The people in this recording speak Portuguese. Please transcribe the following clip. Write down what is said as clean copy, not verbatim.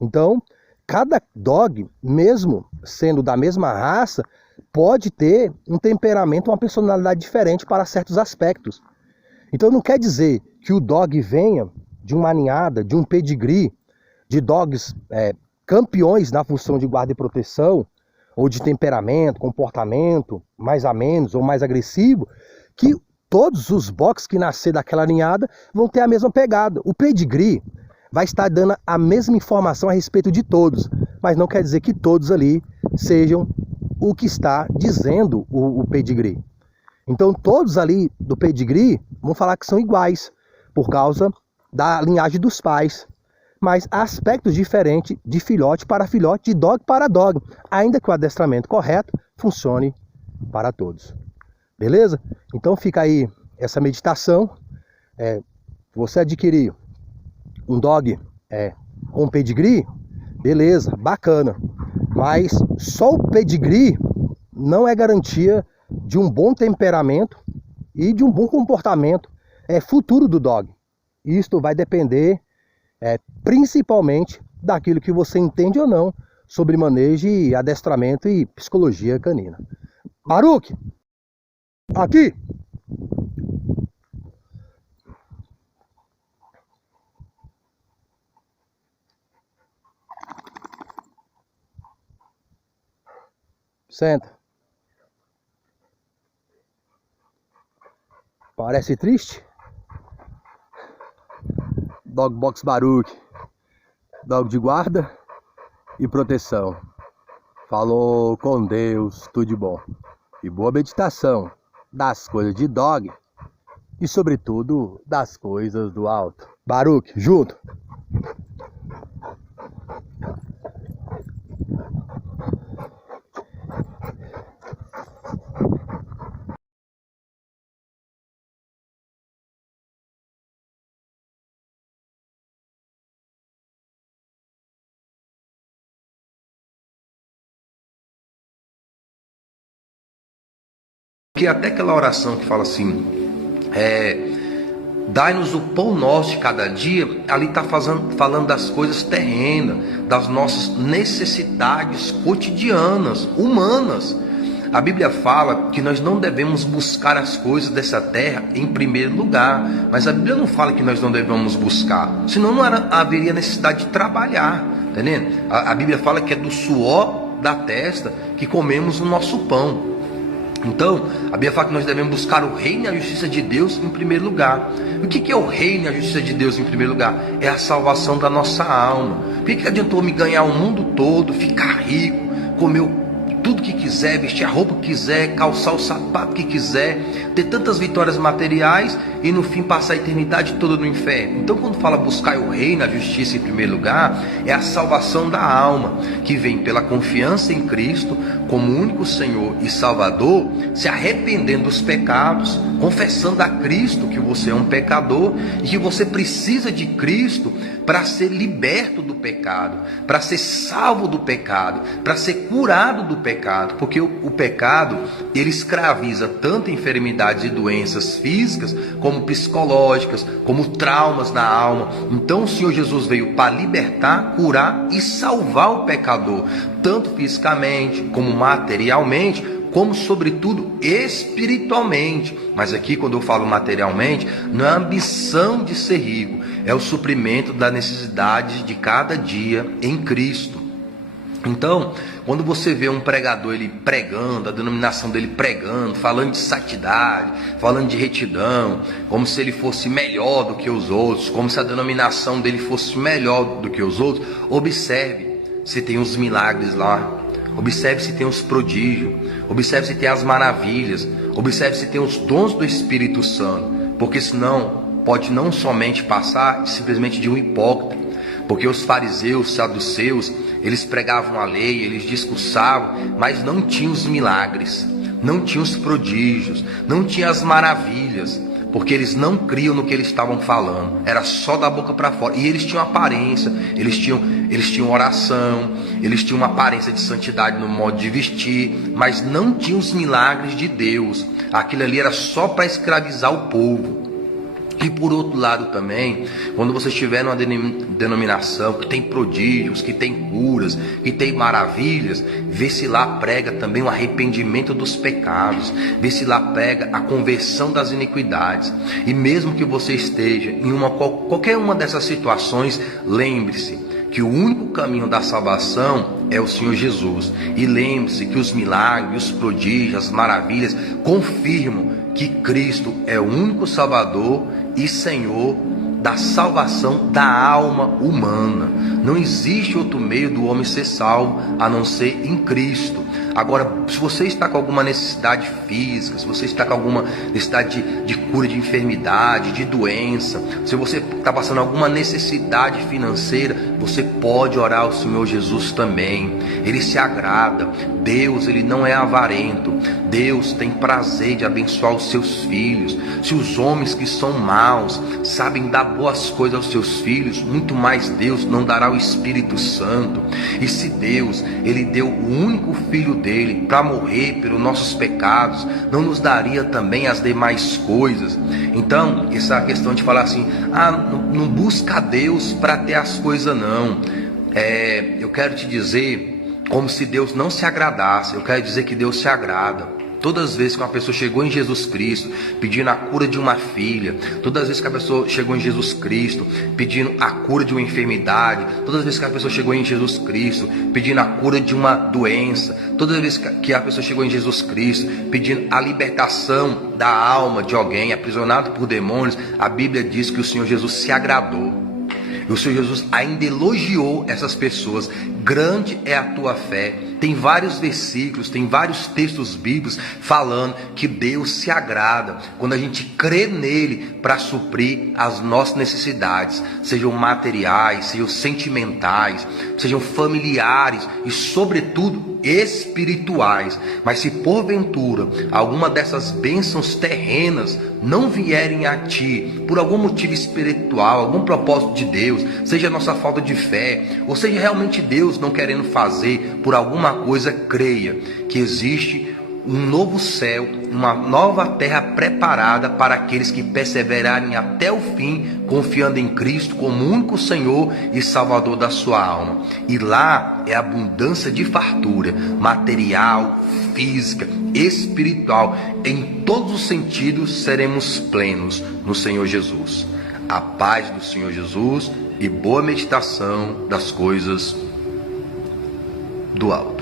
Então, cada dog, mesmo sendo da mesma raça, pode ter um temperamento, uma personalidade diferente para certos aspectos. Então não quer dizer que o dog venha de uma ninhada, de um pedigree, de dogs campeões na função de guarda e proteção, ou de temperamento, comportamento, mais a menos ou mais agressivo, que todos os boxes que nascer daquela ninhada vão ter a mesma pegada. O pedigree vai estar dando a mesma informação a respeito de todos, mas não quer dizer que todos ali sejam o que está dizendo o pedigree. Então todos ali do pedigree vão falar que são iguais, por causa da linhagem dos pais. Mas há aspectos diferentes de filhote para filhote, de dog para dog, ainda que o adestramento correto funcione para todos. Beleza? Então fica aí essa meditação. Você adquirir um dog com pedigree, beleza, bacana. Mas só o pedigree não é garantia de um bom temperamento e de um bom comportamento futuro do dog. Isto vai depender principalmente daquilo que você entende ou não sobre manejo, adestramento e psicologia canina. Baruch, aqui! Senta. Parece triste? Dog Box Baruch, dog de guarda e proteção. Falou com Deus, tudo de bom. E boa meditação das coisas de dog e sobretudo das coisas do alto. Baruch, junto. Que até aquela oração que fala assim, dai-nos o pão nosso de cada dia, ali está falando das coisas terrenas, das nossas necessidades cotidianas, humanas. A Bíblia fala que nós não devemos buscar as coisas dessa terra em primeiro lugar, mas a Bíblia não fala que nós não devemos buscar, senão não haveria necessidade de trabalhar, entendendo? A Bíblia fala que é do suor da testa que comemos o nosso pão. Então, a Bíblia fala que nós devemos buscar o reino e a justiça de Deus em primeiro lugar. O que é o reino e a justiça de Deus em primeiro lugar? É a salvação da nossa alma. Por que adiantou me ganhar o mundo todo, ficar rico, comer tudo que quiser, vestir a roupa que quiser, calçar o sapato que quiser, ter tantas vitórias materiais e no fim passar a eternidade toda no inferno? Então, quando fala buscar o reino, a justiça em primeiro lugar, é a salvação da alma, que vem pela confiança em Cristo como único Senhor e Salvador, se arrependendo dos pecados, confessando a Cristo que você é um pecador e que você precisa de Cristo para ser liberto do pecado, para ser salvo do pecado, para ser curado do pecado, porque o pecado, ele escraviza tanto enfermidades e doenças físicas, como psicológicas, como traumas na alma. Então o Senhor Jesus veio para libertar, curar e salvar o pecador, tanto fisicamente como materialmente, como sobretudo espiritualmente. Mas aqui, quando eu falo materialmente, não é a ambição de ser rico, é o suprimento da necessidade de cada dia em Cristo. Então, quando você vê um pregador ele pregando, a denominação dele pregando, falando de santidade, falando de retidão, como se ele fosse melhor do que os outros, como se a denominação dele fosse melhor do que os outros, observe se tem os milagres lá, observe se tem os prodígios, observe se tem as maravilhas, observe se tem os dons do Espírito Santo, porque senão pode não somente passar simplesmente de um hipócrita, porque os fariseus, saduceus, eles pregavam a lei, eles discursavam, mas não tinham os milagres, não tinham os prodígios, não tinham as maravilhas, porque eles não criam no que eles estavam falando, era só da boca para fora. E eles tinham aparência, eles tinham oração, eles tinham uma aparência de santidade no modo de vestir, mas não tinham os milagres de Deus. Aquilo ali era só para escravizar o povo. E por outro lado também, quando você estiver numa denominação que tem prodígios, que tem curas, que tem maravilhas, vê se lá prega também o arrependimento dos pecados, vê se lá prega a conversão das iniquidades. E mesmo que você esteja em qualquer uma dessas situações, lembre-se que o único caminho da salvação é o Senhor Jesus. E lembre-se que os milagres, os prodígios, as maravilhas confirmam que Cristo é o único Salvador e Senhor da salvação da alma humana. Não existe outro meio do homem ser salvo a não ser em Cristo. Agora, se você está com alguma necessidade física, se você está com alguma necessidade de cura de enfermidade, de doença, se você está passando alguma necessidade financeira, você pode orar ao Senhor Jesus também. Ele se agrada. Deus, ele não é avarento. Deus tem prazer de abençoar os seus filhos. Se os homens que são maus sabem dar boas coisas aos seus filhos, muito mais Deus não dará o Espírito Santo. E se Deus, ele deu o único filho dele para morrer pelos nossos pecados, não nos daria também as demais coisas? Então, essa questão de falar assim, não busca Deus para ter as coisas, não. Eu quero te dizer, como se Deus não se agradasse. Eu quero dizer que Deus se agrada. Todas as vezes que uma pessoa chegou em Jesus Cristo pedindo a cura de uma filha, todas as vezes que a pessoa chegou em Jesus Cristo pedindo a cura de uma enfermidade, todas as vezes que a pessoa chegou em Jesus Cristo pedindo a cura de uma doença, todas as vezes que a pessoa chegou em Jesus Cristo pedindo a libertação da alma de alguém aprisionado por demônios, a Bíblia diz que o Senhor Jesus se agradou. E o Senhor Jesus ainda elogiou essas pessoas. Grande é a tua fé. Tem vários versículos, tem vários textos bíblicos falando que Deus se agrada quando a gente crê nele para suprir as nossas necessidades, sejam materiais, sejam sentimentais, sejam familiares e, sobretudo, espirituais. Mas se porventura alguma dessas bênçãos terrenas não vierem a ti por algum motivo espiritual, algum propósito de Deus, seja a nossa falta de fé, ou seja realmente Deus não querendo fazer por alguma coisa, creia que existe um novo céu, uma nova terra preparada para aqueles que perseverarem até o fim, confiando em Cristo como único Senhor e Salvador da sua alma. E lá é abundância de fartura, material, física, espiritual. Em todos os sentidos seremos plenos no Senhor Jesus. A paz do Senhor Jesus e boa meditação das coisas do alto.